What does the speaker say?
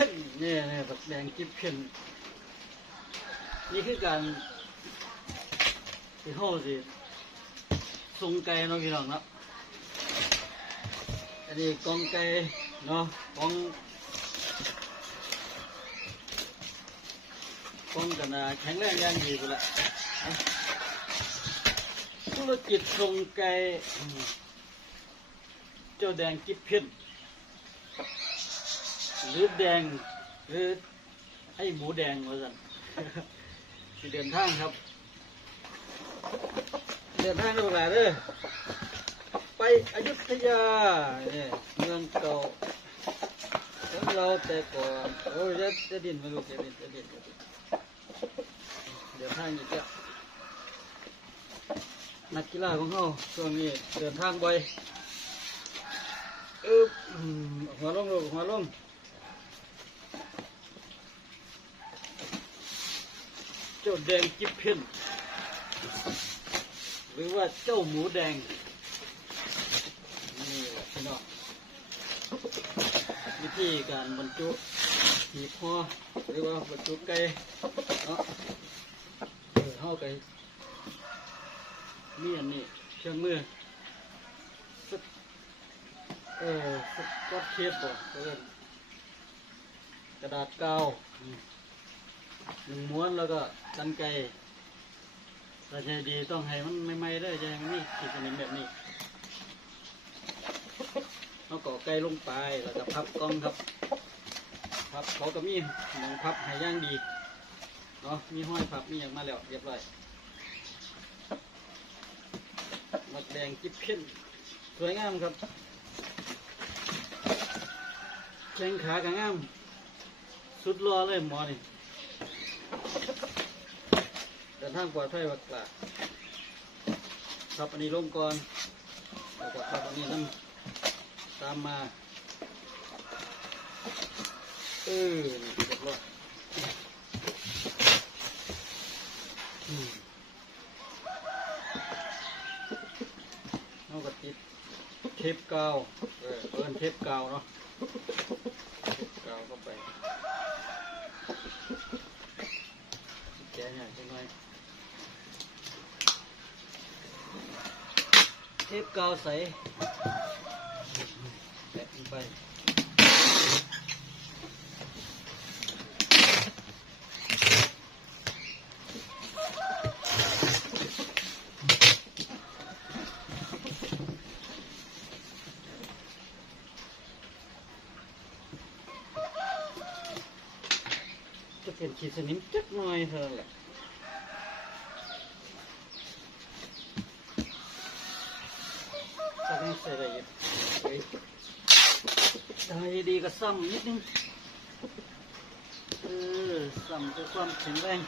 พ่นเนี่ยเนี่ยบักแดงกิ๊บเพ่นนี่คือการที่ห้อสิทรงไก่เนาะพี่น้องเนาะอันนี้กองไก่เนาะกองกองกันนะแข็งแรงย่างดีไปละธุรกิจทรงไก่เจ้าแดงกิ๊บเพ่น หรือแดงหรือไอ้หมูแดงว่าสันสิเดินทางครับ เดินทางลูกหลานเด้อไปอยุธยาเนี่ยเมืองเก่าของเราแต่ก่อนโอ้ยจะจะดินไม่รู้จะดินจะดินจะดินเดินทางอีกแล้วนักกีฬาของเขาช่วงนี้เดินทางบ่อยอึบอืมหัวลงลูกหัวลง จ้าแดงจิบเพ่นหรือว่าเจ้าหมูแดง นี่แหละพี่น้องวิธีการบรรจุหีบห่อหรือว่าบรรจุไก่เนาะเออห่อไก่มีอันนี้เครื่องมือสกเออสกอตเทปบ่เอิ้นกระดาษกาวอืม หนึ่งม้วนแล้วก็กันไกรถ้าใช้ดีต้องให้มันไม่ไหม้ได้จะอย่างนี้ขีดสนิมแบบนี้แล้วก็ไก่ลงไปแล้วก็พับกล้องครับ พับเขาก็มีหนังพับให้ย่างดีเนาะมีห้อยพับมีอย่างมาแล้วเรียบร้อยมัดแดงจิ๊บเข้นสวยงามครับแข้งขากางาม สุดรอเลยหมอนี่เดิ นทางปลอดภัยวักละครับอันนี้ลงก่อนแล้วก็ครับอันนี้นั่งตามมาเออนี่เรียบร้อยอืมเอากระติดเทปกาวเออเปินเทปกาวเนาะเทปกาวเข้าไปแกเนี่ยจังหน่ไปจะเป็นขีดสนิมจักหน่อยเท่านั้นแหละ จะไม่ใส่อะได้ยทำให้ดีก็ซ่อมนิดนึงเออซ่อมเพื่อความแข็งแรง